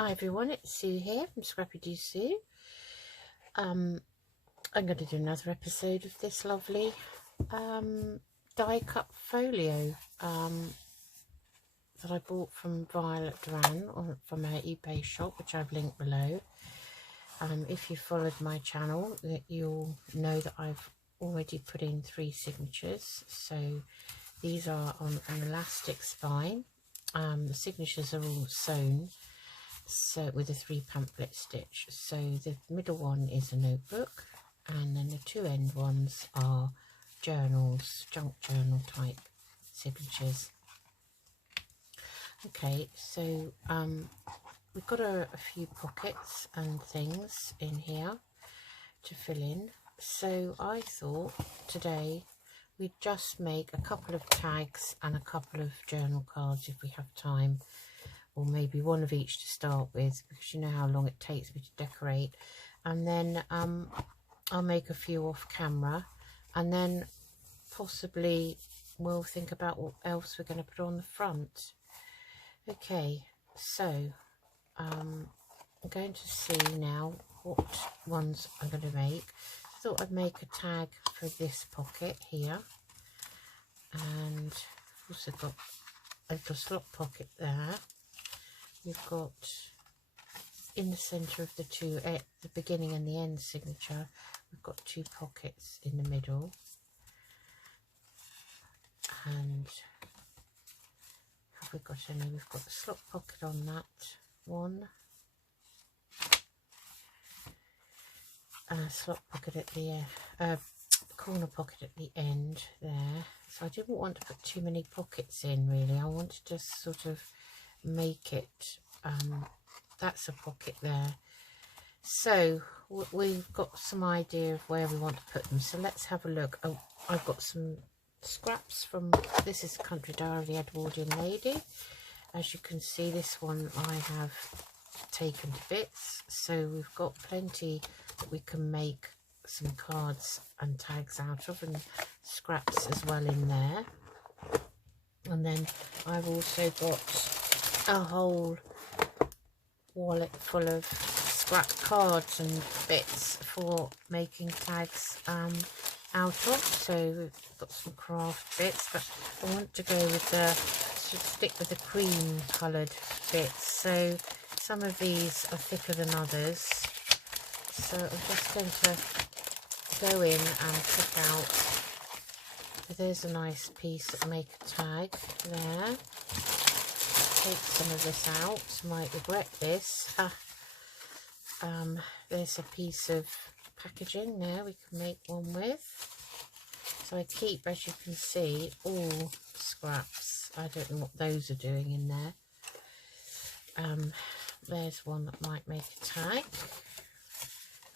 Hi everyone, it's Sue here from Scrappy Doo Sue. I'm going to do another episode of this lovely die cut folio that I bought from Violet Duran or from her eBay shop, which I've linked below. If you followed my channel, you'll know that I've already put in 3 signatures. So these are on an elastic spine. The signatures are all sewn, so with a 3 pamphlet stitch. So the middle one is a notebook, and then the 2 end ones are journals, junk journal type signatures. Okay, so we've got a few pockets and things in here to fill in, so I thought today we'd just make a couple of tags and a couple of journal cards if we have time, or maybe one of each to start with, because you know how long it takes me to decorate. And then I'll make a few off camera, and then possibly we'll think about what else we're going to put on the front. Okay, so I'm going to see now what ones I'm going to make. I thought I'd make a tag for this pocket here, and also got a little slot pocket there. We've got in the centre of the two, the beginning and the end signature, we've got 2 pockets in the middle, and have we got any? We've got a slot pocket on that one, and a slot pocket at the corner pocket at the end there. So I didn't want to put too many pockets in, really. I wanted to just sort of make it, that's a pocket there. So we've got some idea of where we want to put them, so let's have a look. Oh, I've got some scraps from, this is Country Diary of the Edwardian Lady. As you can see, this one I have taken to bits, so we've got plenty that we can make some cards and tags out of, and scraps as well in there. And then I've also got a whole wallet full of scrap cards and bits for making tags out of. So we've got some craft bits, but I want to go with the, stick with the cream coloured bits. So some of these are thicker than others, so I'm just going to go in and pick out. So there's a nice piece that make a tag there. Take some of this out, might regret this. There's a piece of packaging there we can make one with. So I keep, as you can see, all scraps. I don't know what those are doing in there. There's one that might make a tag.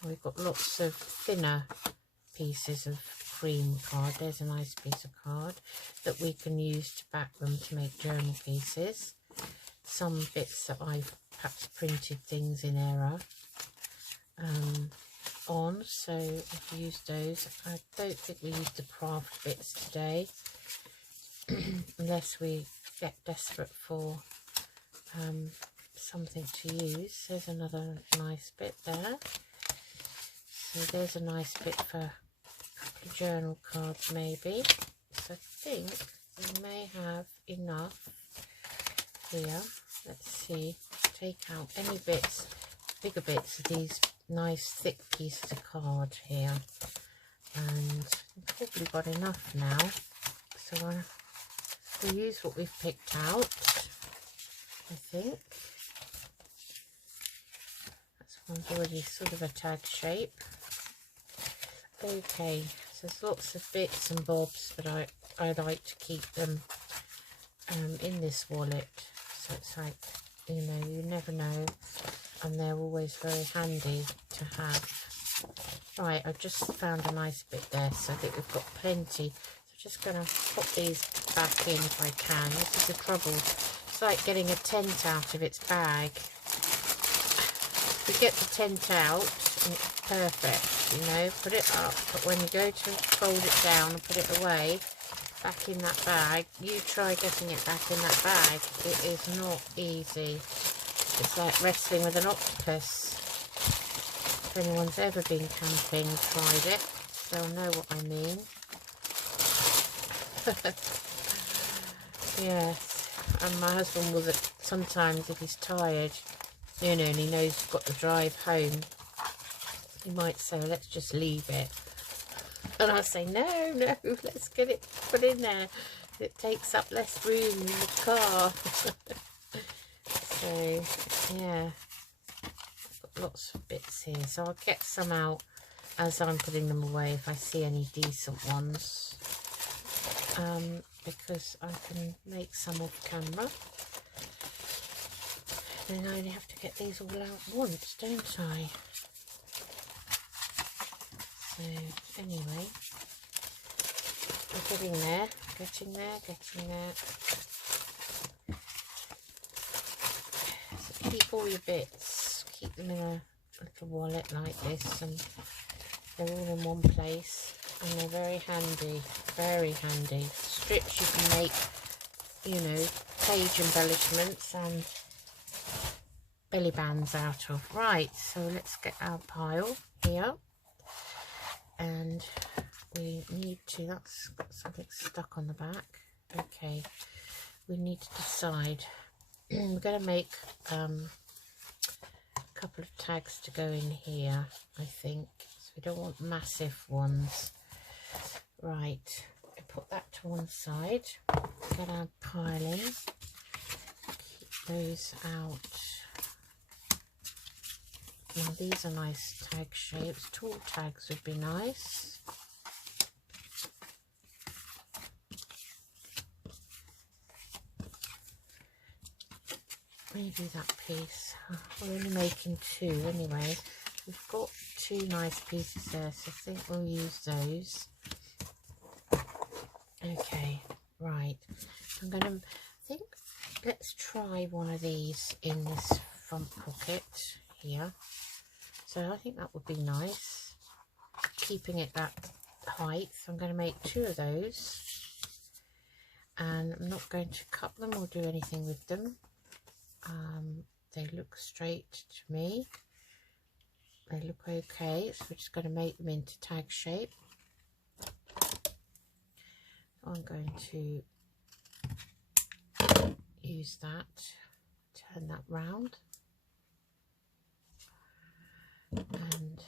And we've got lots of thinner pieces of cream card. There's a nice piece of card that we can use to back them to make journal pieces. Some bits that I've perhaps printed things in error on, so I've used those. I don't think we used the craft bits today unless we get desperate for something to use. There's another nice bit there. So there's a nice bit for a couple of journal cards maybe. So I think we may have enough here. Let's see, take out any bits, bigger bits of these nice thick pieces of card here, and I've probably got enough now, so we'll use what we've picked out. I think that one's already sort of a tag shape. Okay, so there's lots of bits and bobs, but I like to keep them in this wallet. So it's like, you know, you never know, and they're always very handy to have. Right, I've just found a nice bit there, so I think we've got plenty. So I'm just going to pop these back in if I can. This is the trouble. It's like getting a tent out of its bag. You get the tent out and it's perfect, you know, put it up, but when you go to fold it down and put it away, back in that bag, you try getting it back in that bag. It is not easy. It's like wrestling with an octopus. If anyone's ever been camping and tried it, they'll know what I mean. Yes, and my husband will sometimes, if he's tired, you know, and he knows he's got the drive home, he might say, let's just leave it. And I say, no, let's get it put in there. It takes up less room in the car. So, yeah, I've got lots of bits here. So I'll get some out as I'm putting them away if I see any decent ones. Because I can make some off camera. Then I only have to get these all out once, don't I? So, anyway, we're getting there. So keep all your bits, keep them in a little wallet like this, and they're all in one place, and they're very handy. Strips you can make, you know, page embellishments and belly bands out of. Right, so let's get our pile here, and we need to, that's got something stuck on the back. Okay, we need to decide. We're going to make a couple of tags to go in here, I think. So we don't want massive ones. Right, put that to one side. Get our piling. Keep those out. Now these are nice tag shapes. Tall tags would be nice. Maybe that piece. We're only making two anyway. We've got two nice pieces there, so I think we'll use those. Okay, right. I'm going to think, let's try one of these in this front pocket here. So I think that would be nice. Keeping it that height. I'm going to make two of those. And I'm not going to cut them or do anything with them. They look straight to me. They look okay, so we're just going to make them into tag shape. I'm going to use that, turn that round, and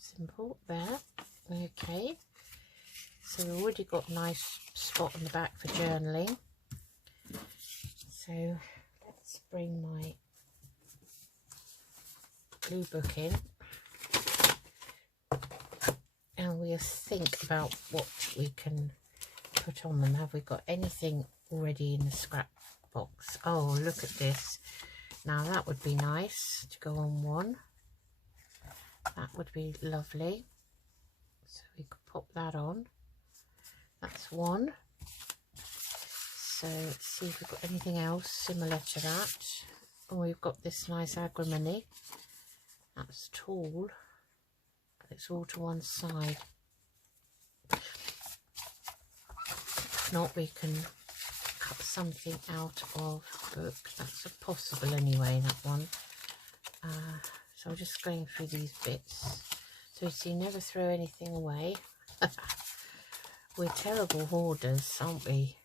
simple there. Okay, so we've already got a nice spot on the back for journaling. So let's bring my glue book in, and we'll think about what we can put on them. Have we got anything already in the scrap box? Oh, look at this. Now that would be nice to go on one. That would be lovely. So we could pop that on. That's one. So let's see if we've got anything else similar to that. Oh, we've got this nice agrimony. That's tall. It's all to one side. If not, we can cut something out of the book. That's a possible anyway, that one. So I'm just going through these bits. So you see, never throw anything away. We're terrible hoarders, aren't we,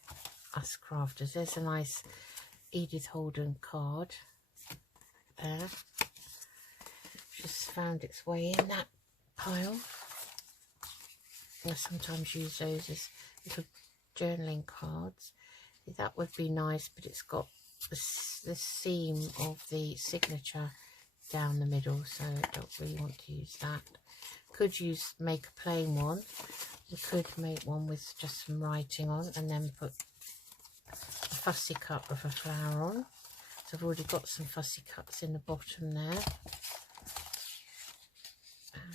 us crafters? There's a nice Edith Holden card there. Just found its way in that pile. I sometimes use those as little journaling cards. That would be nice, but it's got the seam of the signature down the middle, so I don't really want to use that. Could make a plain one. We could make one with just some writing on, and then put a fussy cut of a flower on. So I've already got some fussy cuts in the bottom there.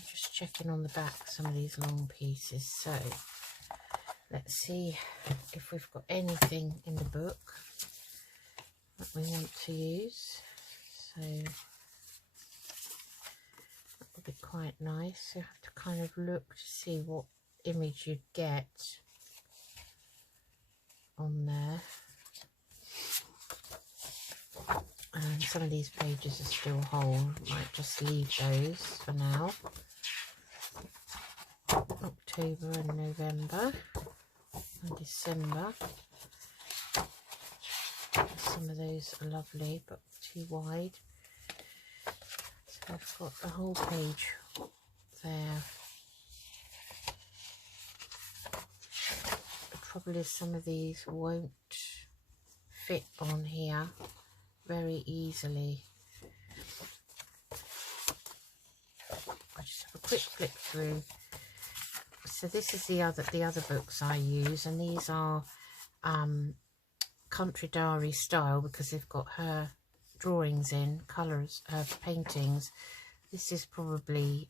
Just checking on the back some of these long pieces. So let's see if we've got anything in the book that we want to use. So would be quite nice. You have to kind of look to see what image you'd get on there. And some of these pages are still whole. Might just leave those for now. October and November and December. Some of those are lovely but too wide. So I've got the whole page there. The trouble is some of these won't fit on here very easily. I just have a quick flick through. So this is the other books I use, and these are Country Diary style because they've got her drawings in, colours, her paintings. This is probably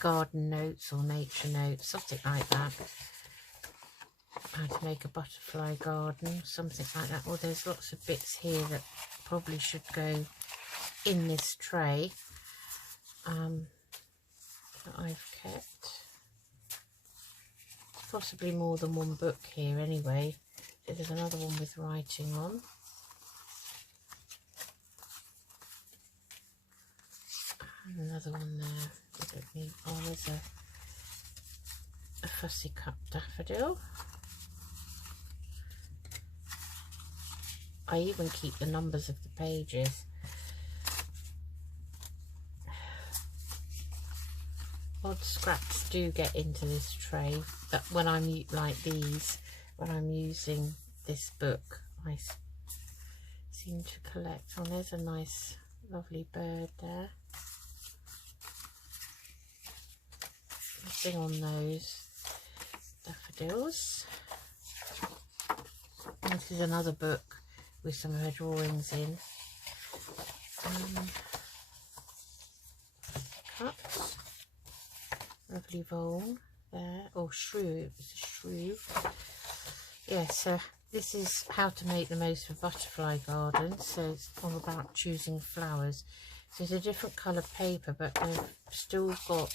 garden notes or nature notes, something like that. How to make a butterfly garden, something like that. Or there's lots of bits here that probably should go in this tray that I've kept. Possibly more than one book here anyway. There's another one with writing on. And another one there. I don't need, oh, there's a fussy cut daffodil. I even keep the numbers of the pages. Odd scraps do get into this tray, but when I'm like these, when I'm using this book, I seem to collect. Oh, there's a nice lovely bird there. Nothing on those daffodils. And this is another book with some of her drawings in. Cups. Lovely vole there, or shrew, it was a shrew. Yeah, so this is how to make the most of a butterfly garden. So it's all about choosing flowers. So it's a different colour paper, but they've still got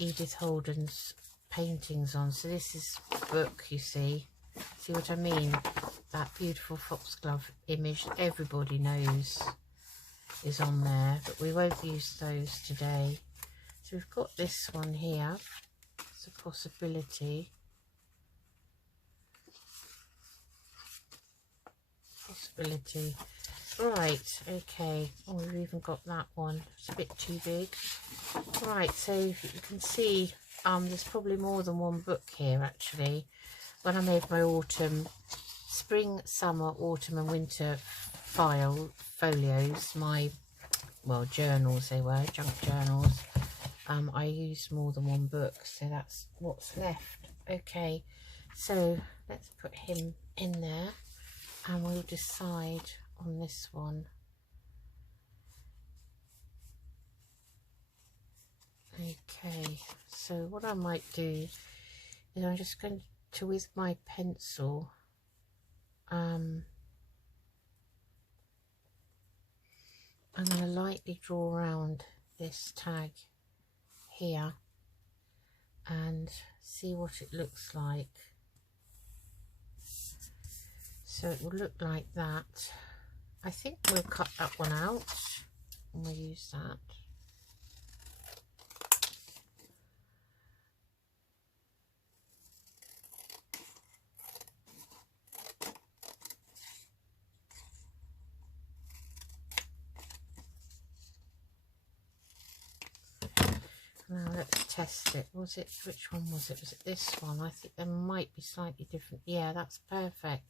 Edith Holden's paintings on. So this is a book, you see what I mean? That beautiful foxglove image that everybody knows is on there, but we won't use those today. So we've got this one here. It's a possibility. Right, okay. Oh, we've even got that one. It's a bit too big. Right, so you can see there's probably more than one book here actually. When I made my spring, summer, autumn and winter folios, my, well, journals they were, junk journals, I used more than one book, so that's what's left. Okay, so let's put him in there and we'll decide on this one. Okay, so what I might do is I'm just going to, with my pencil, I'm going to lightly draw around this tag here and see what it looks like. So it will look like that. I think we'll cut that one out and we'll use that. Now let's test it. Was it, which one was it? Was it this one? I think there might be slightly different. Yeah, that's perfect.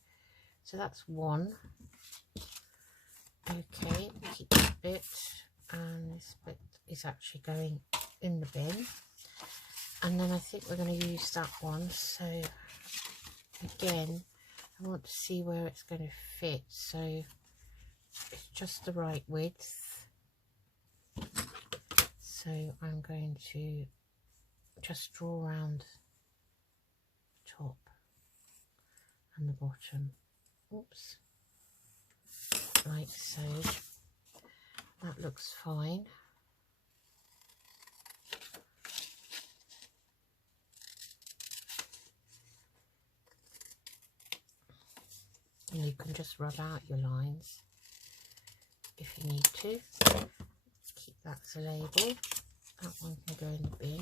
So that's one. Okay, keep that bit, and this bit is actually going in the bin. And then I think we're going to use that one. So again, I want to see where it's going to fit. So it's just the right width. So I'm going to just draw around the top and the bottom. Oops. Like so. That looks fine. And you can just rub out your lines if you need to. Keep that as a label. That one can go in the bin.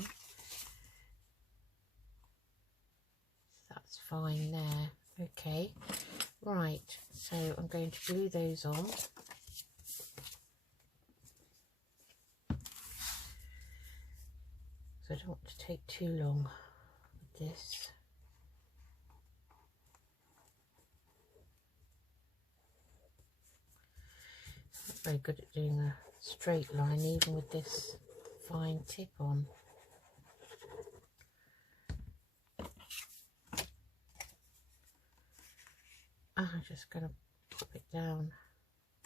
That's fine there. Okay, right, so I'm going to glue those on. So I don't want to take too long with this. I'm not very good at doing a straight line even with this fine tip on. I'm just going to pop it down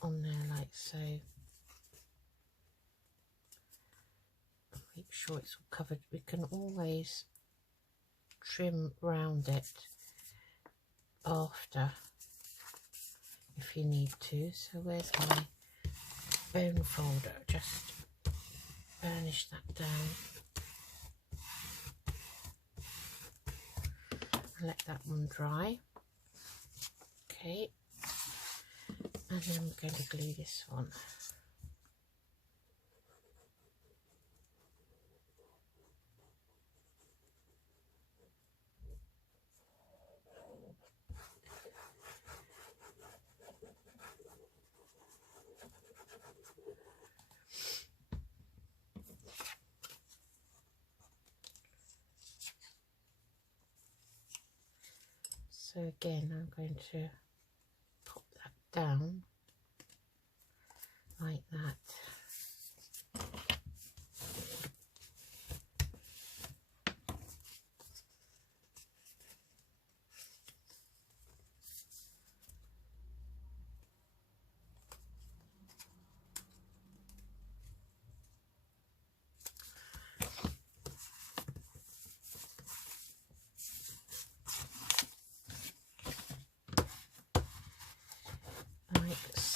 on there like so. Make sure it's all covered. We can always trim round it after if you need to. So where's my bone folder? Just burnish that down and let that one dry. Okay, and then I'm going to glue this one. So again, I'm going to pop that down like that.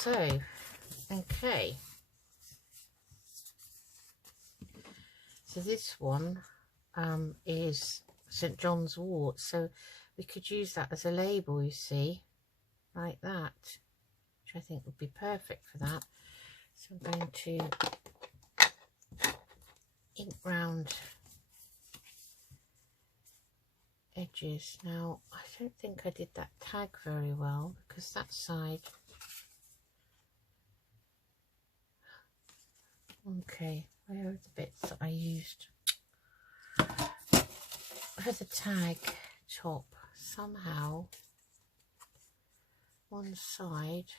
So, okay, so this one is St John's wort, so we could use that as a label, you see, like that, which I think would be perfect for that. So I'm going to ink round edges. Now, I don't think I did that tag very well because that side... Okay, where are the bits that I used for the tag top? Somehow one side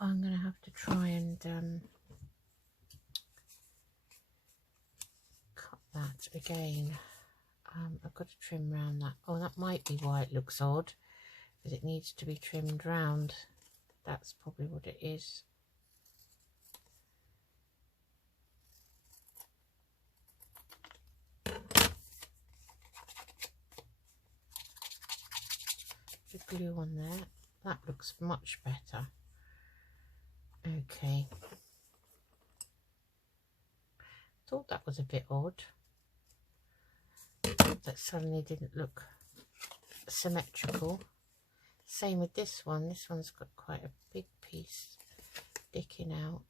I'm going to have to try and cut that again. I've got to trim round that. Oh, that might be why it looks odd, because it needs to be trimmed round. That's probably what it is. The glue on there, that looks much better. Okay. Thought that was a bit odd. That suddenly didn't look symmetrical. Same with this one. This one's got quite a big piece sticking out.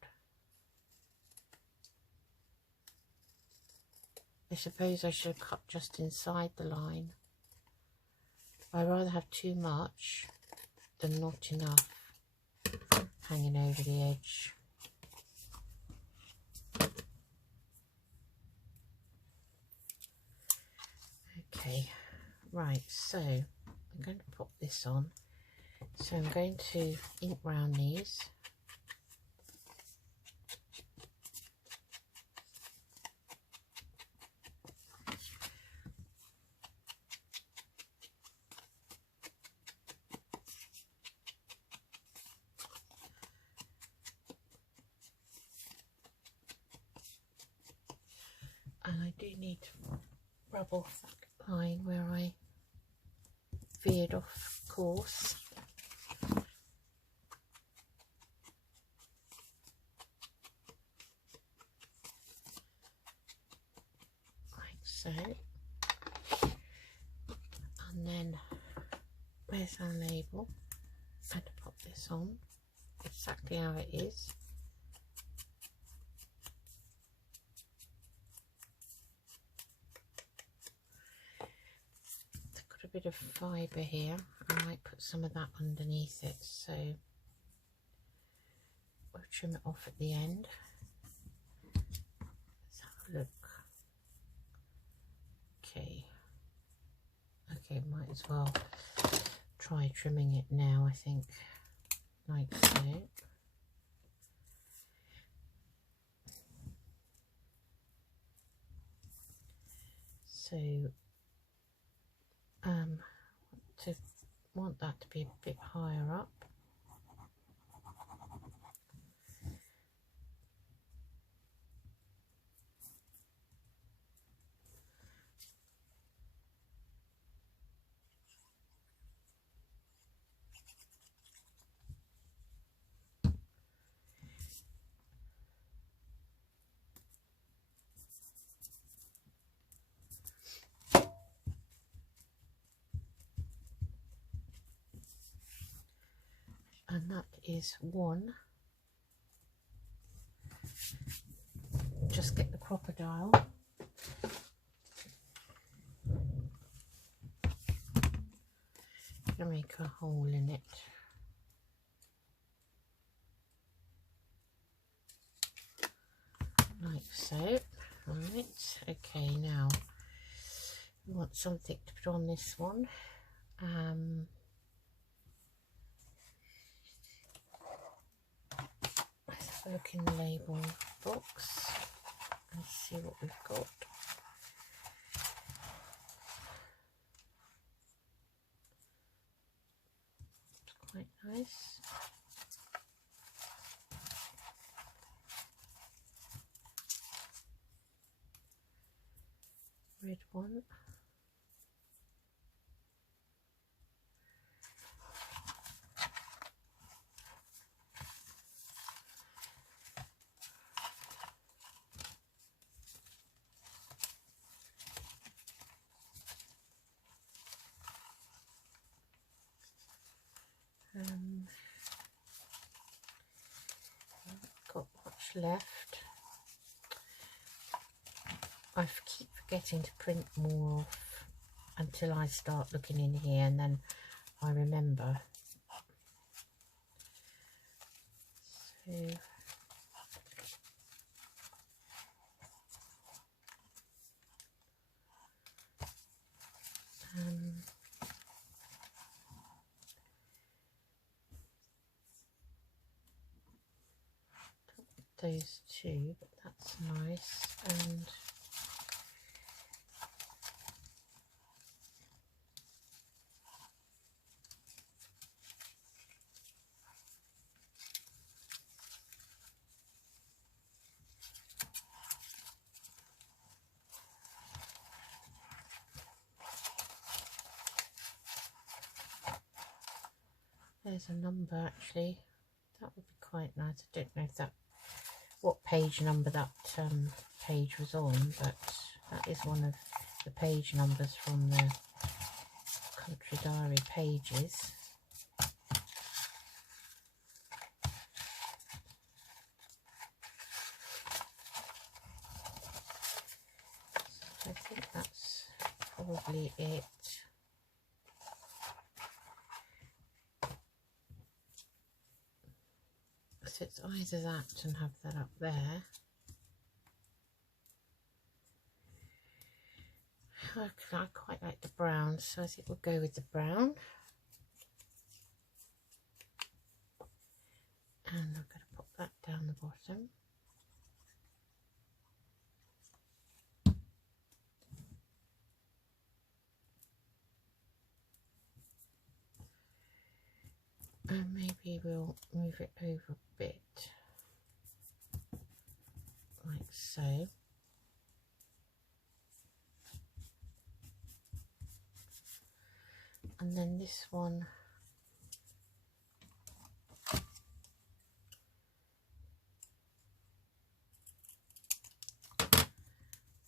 I suppose I should have cut just inside the line. I'd rather have too much than not enough hanging over the edge. Okay, right, so I'm going to pop this on. So I'm going to ink round these. And I do need to rub off that line where I veered off course. so. And then there's our label. I had to pop this on exactly how it is. I've got a bit of fibre here. I might put some of that underneath it, so we'll trim it off at the end. Let's have a look. Okay, might as well try trimming it now, I think, like so. So want that to be a bit higher up. And that is one. Just get the crocodile. Gonna make a hole in it. Like so. Right, okay, now we want something to put on this one. Let's have a look in the label box and see what we've got. It's quite nice. Red one. Got much left. I keep forgetting to print more off until I start looking in here, and then I remember. So those two, but that's nice. And there's a number actually. That would be quite nice. I don't know if that what page number that page was on, but that is one of the page numbers from the Country Diary pages. So I think that's probably it. So it's either that and have that up there. I quite like the brown, so I think we'll go with the brown. And I'm going to pop that down the bottom. And maybe we'll move it over a bit, like so. And then this one,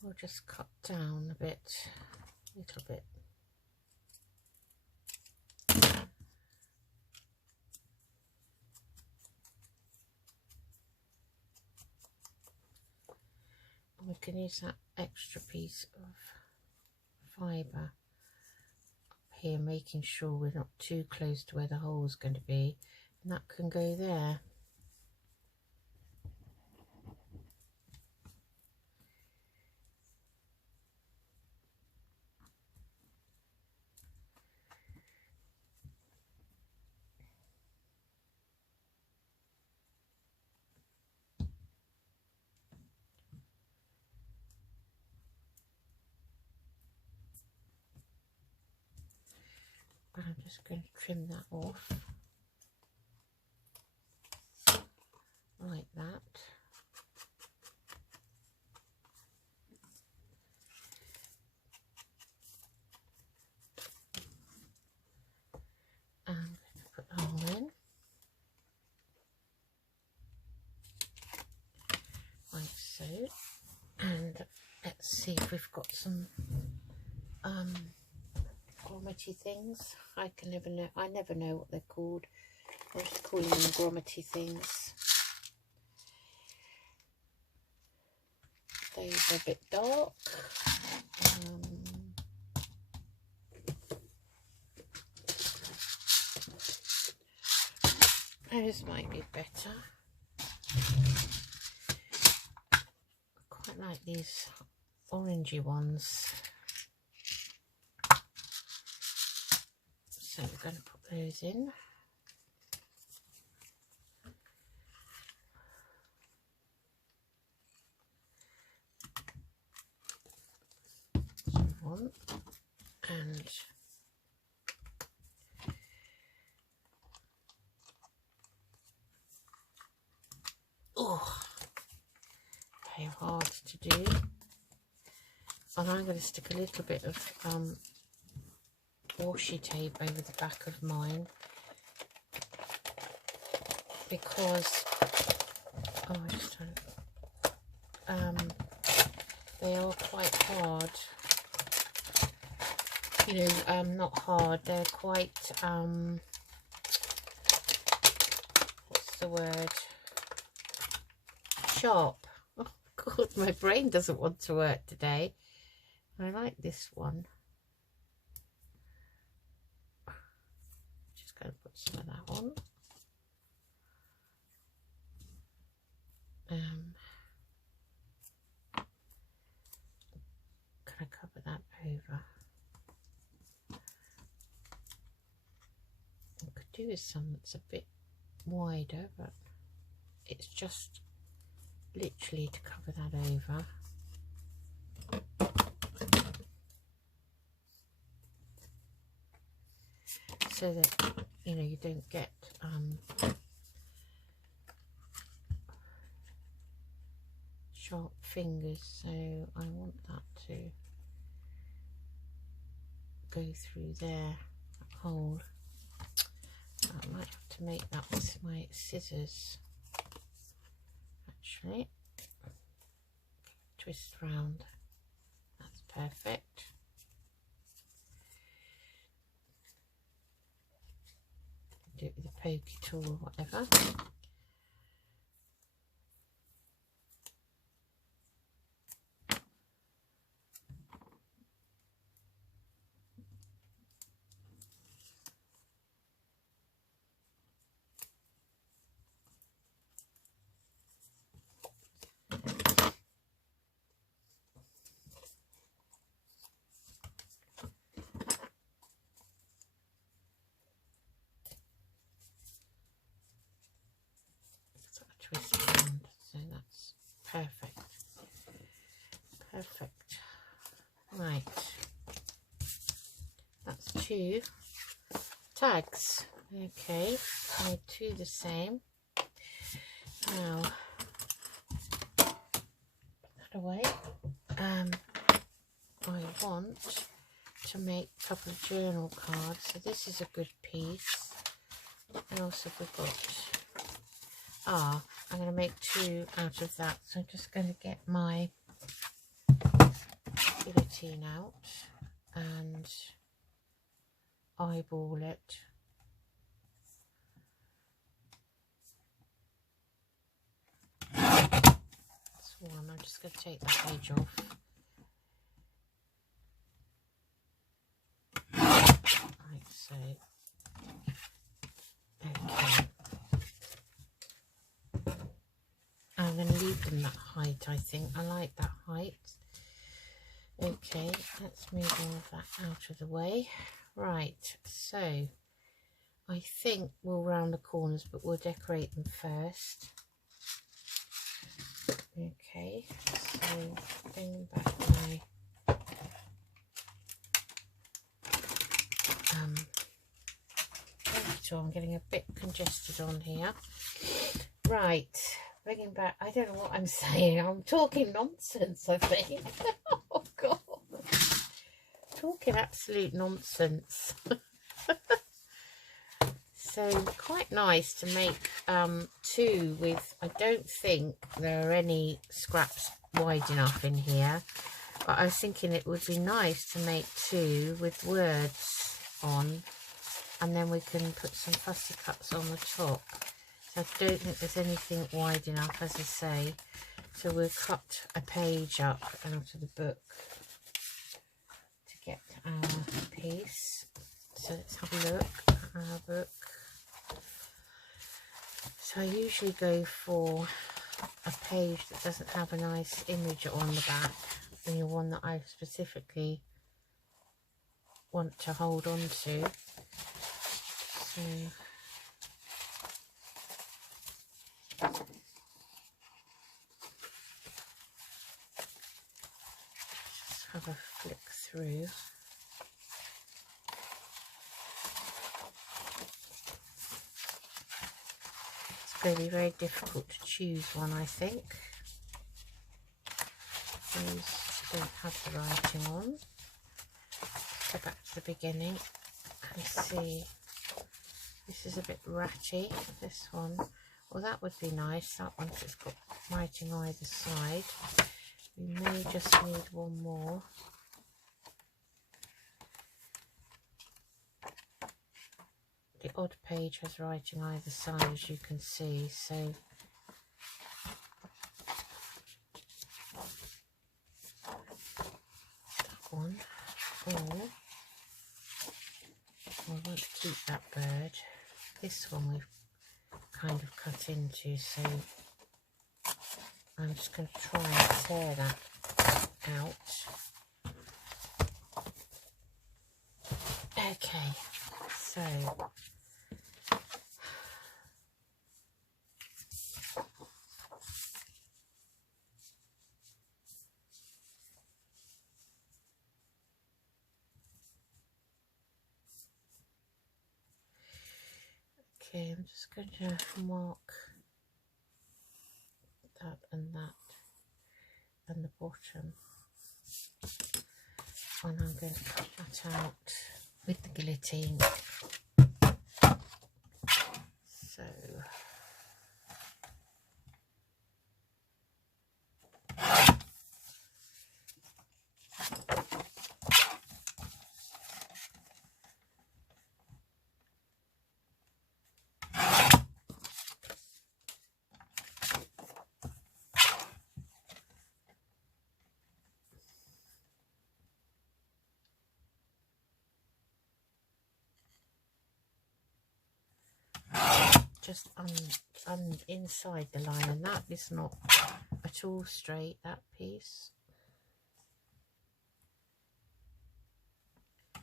we'll we'll just cut down a bit, a little bit. And we can use that extra piece of fibre up here, making sure we're not too close to where the hole is going to be, and that can go there. I'm just going to trim that off like that. I'm going to put the hole in like so, and let's see if we've got some grommetty things. I never know what they're called. I'm just calling them grommetty things. Those are a bit dark. Those might be better. I quite like these orangey ones. So we're going to put those in. One and oh, very hard to do. And I'm going to stick a little bit of washi tape over the back of mine because they are quite hard. You know, not hard. They're quite what's the word? Sharp. Oh God, my brain doesn't want to work today. I like this one. Just going to put some of that on. Can I cover that over? I could do with some that's a bit wider, but it's just literally to cover that over. So that, you know, you don't get sharp fingers. So I want that to go through there, that hole. I might have to make that with my scissors actually. Twist round. That's perfect. Do it with a pokey tool or whatever. Twist around, so that's perfect. Perfect. Right, that's 2 tags. Okay, I made 2 the same. Now put that away. I want to make a couple of journal cards, so this is a good piece. And also we've got I'm going to make 2 out of that, so I'm just going to get my guillotine out and eyeball it. That's one. I'm just going to take that page off. Like so. Okay. I'm going to leave them that height, I think. I like that height. Okay, let's move all of that out of the way. Right, so I think we'll round the corners, but we'll decorate them first. Okay, so bring back my so I'm getting a bit congested on here. Right, bringing back, I don't know what I'm saying. I'm talking nonsense, I think. Oh God, talking absolute nonsense. So quite nice to make two with, I don't think there are any scraps wide enough in here, but I was thinking it would be nice to make two with words on, and then we can put some fussy cuts on the top. So I don't think there's anything wide enough, as I say, so we'll cut a page up out of the book to get our piece. So let's have a look at our book. So I usually go for a page that doesn't have a nice image on the back, and one that I specifically want to hold on to. So just have a flick through. It's going to be very difficult to choose one, I think. These don't have the writing on. Go back to the beginning and see. This is a bit ratty, this one. Well, that would be nice, that one, if it's got writing on either side. We may just need one more. The odd page has writing either side, as you can see, so that one, or I want to keep that bird. This one we've kind of cut into, so I'm just going to try and tear that out. Okay, so okay, I'm just going to mark that and the bottom, and I'm going to cut that out with the guillotine. So just inside the line, and that is not at all straight, that piece.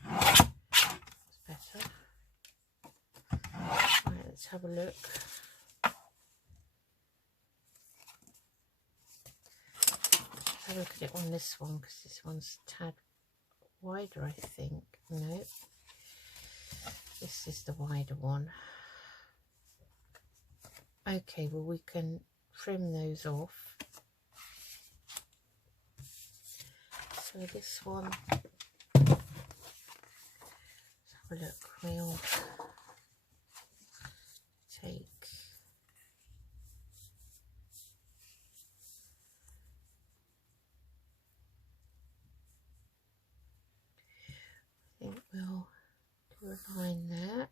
That's better. Right, let's have a look. Let's have a look at it on this one, because this one's a tad wider, I think. No, this is the wider one. Okay, well, we can trim those off. So this one, let's have a look. We'll take do a line there.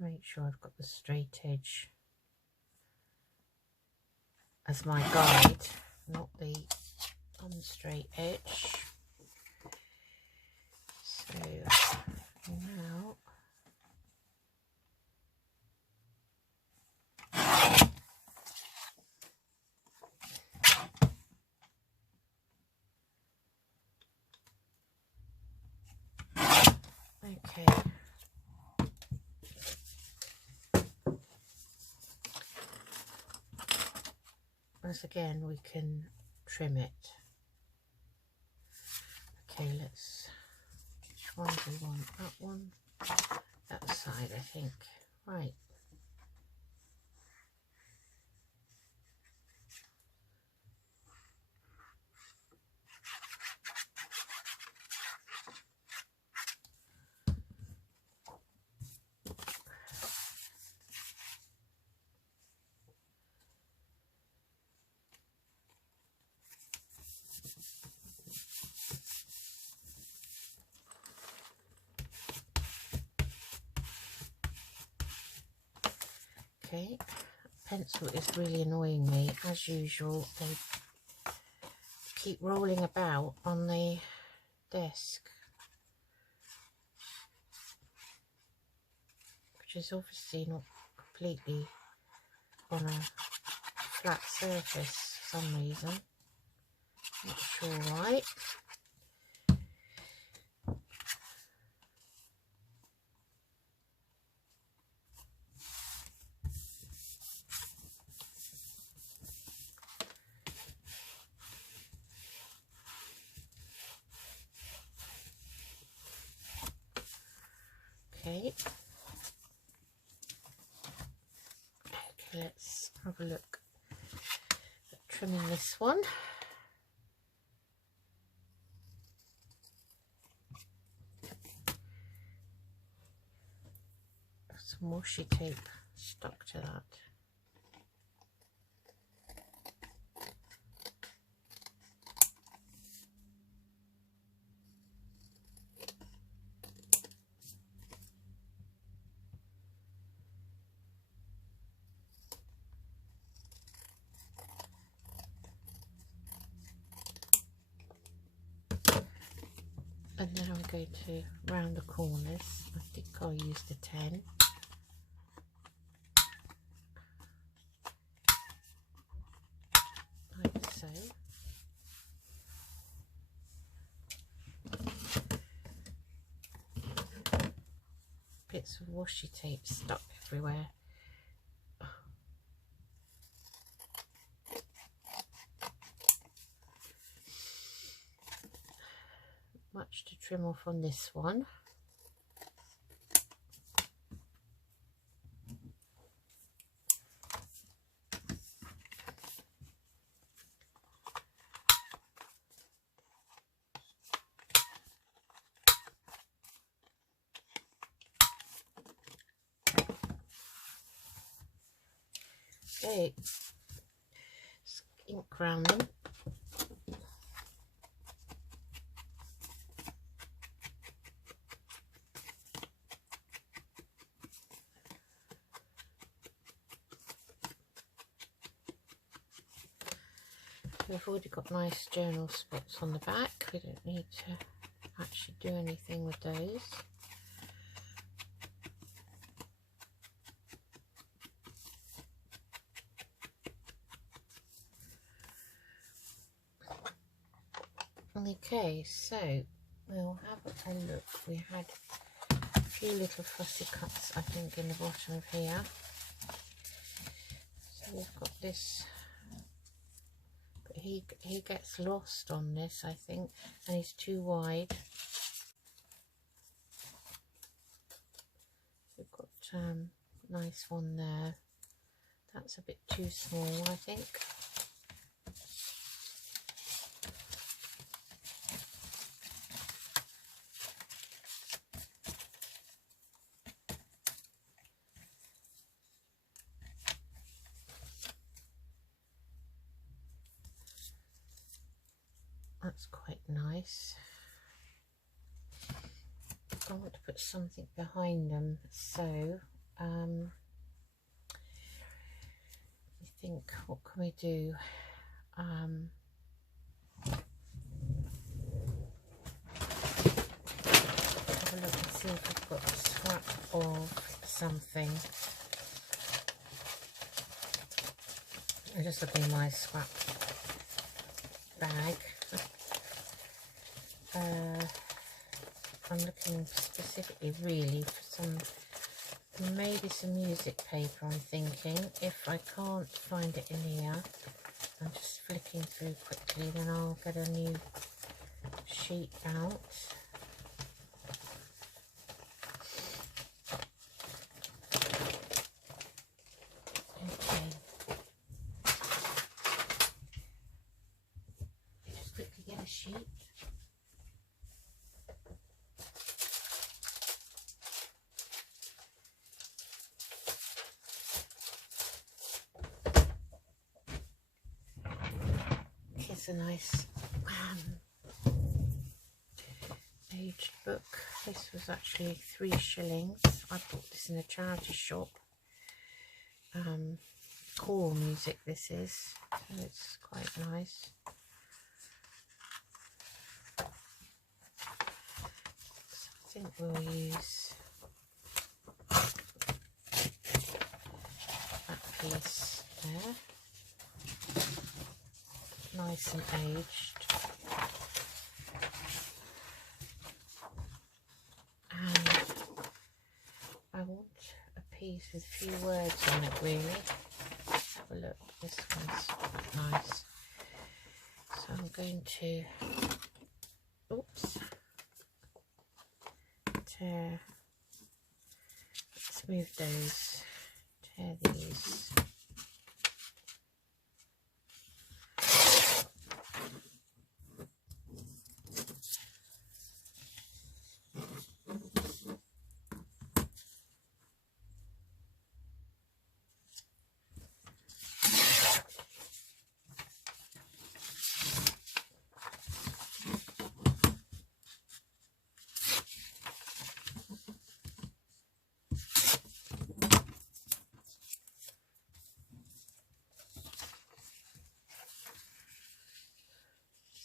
Make sure I've got the straight edge as my guide, not the unstraight edge. So now okay. Once again, we can trim it. Okay, let's, which one do we want? That one, that side, I think. Right. Okay, pencil is really annoying me as usual. They keep rolling about on the desk, which is obviously not completely on a flat surface for some reason. Not sure why. Okay. Okay, let's have a look at trimming this one. Some washi tape stuck to that. And then I'm going to round the corners. I think I'll use the 10. Like so. Bits of washi tape stuck everywhere. Much to trim off on this one. Okay, ink around them. We've already got nice journal spots on the back. We don't need to actually do anything with those. Okay, so we'll have a look. We had a few little fussy cuts, I think, in the bottom of here. So we've got this. He gets lost on this, I think, and he's too wide. We've got nice one there. That's a bit too small, I think. That's quite nice. I want to put something behind them, so I think, what can we do? Have a look and see if I've got a scrap of something. I'm just looking in my scrap bag. I'm looking specifically really for some, maybe some music paper, I'm thinking. If I can't find it in here, I'm just flicking through quickly, then I'll get a new sheet out. Okay. Just quickly get a sheet. It's a nice aged book. This was actually 3 shillings. I bought this in a charity shop. Choral music this is, so it's quite nice. So I think we'll use that piece there. Nice and aged, and I want a piece with a few words on it really. Let's have a look, this one's quite nice, so I'm going to, oops, tear, let's move those, tear these.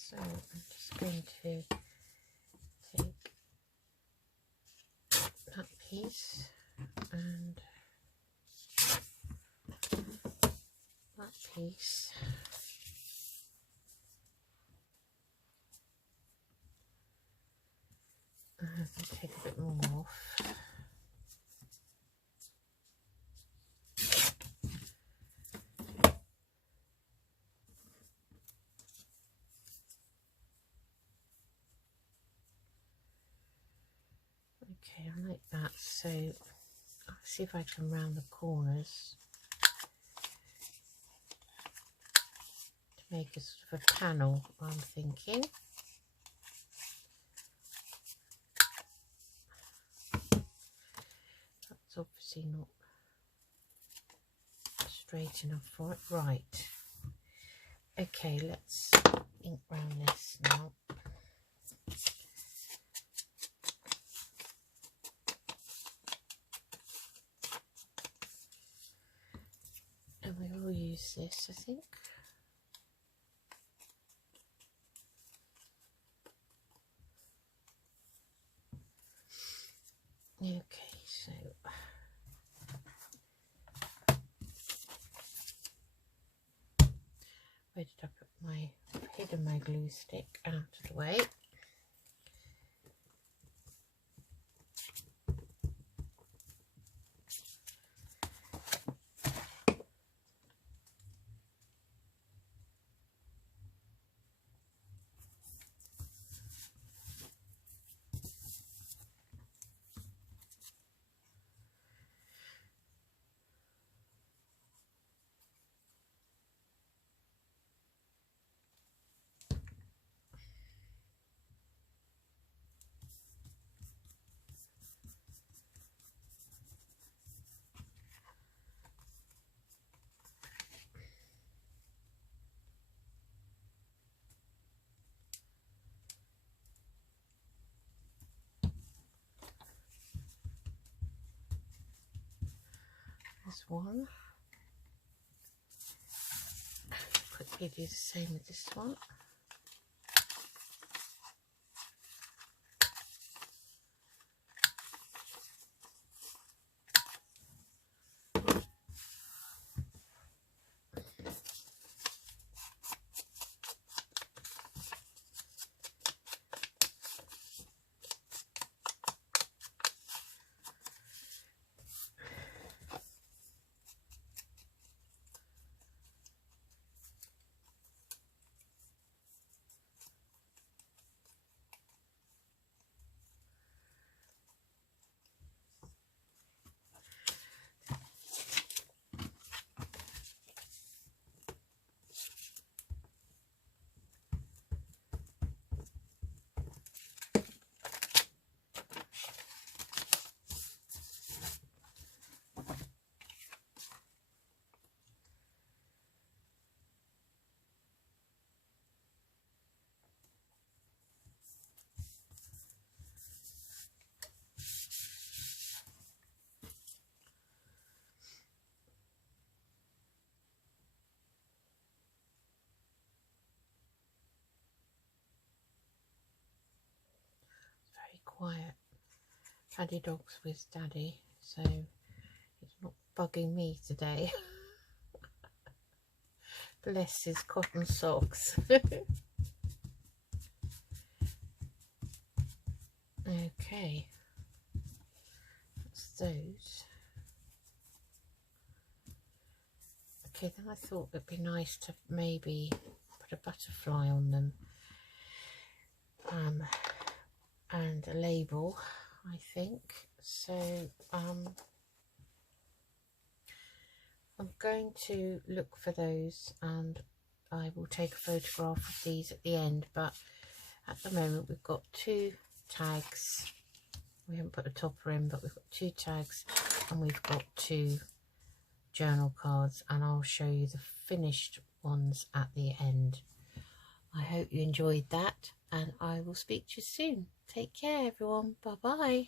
So I'm just going to take that piece and that piece, and take a bit more off. Okay, I like that, so I'll see if I can round the corners to make a sort of a panel, I'm thinking. That's obviously not straight enough for it. Right. Okay, let's ink round this now. And we will use this, I think. Okay, so where did I put my, I've hidden my glue stick out of the way. There's one. Quickly do the same with this one. Very quiet. Daddy dog's with Daddy, so he's not bugging me today. Bless his cotton socks. Okay, that's those. Okay, then I thought it'd be nice to maybe put a butterfly on them, and a label, I think. So I'm going to look for those, and I will take a photograph of these at the end, but at the moment we've got 2 tags. We haven't put the topper in, but we've got 2 tags and we've got 2 journal cards, and I'll show you the finished ones at the end. I hope you enjoyed that, and I will speak to you soon. Take care, everyone. Bye bye.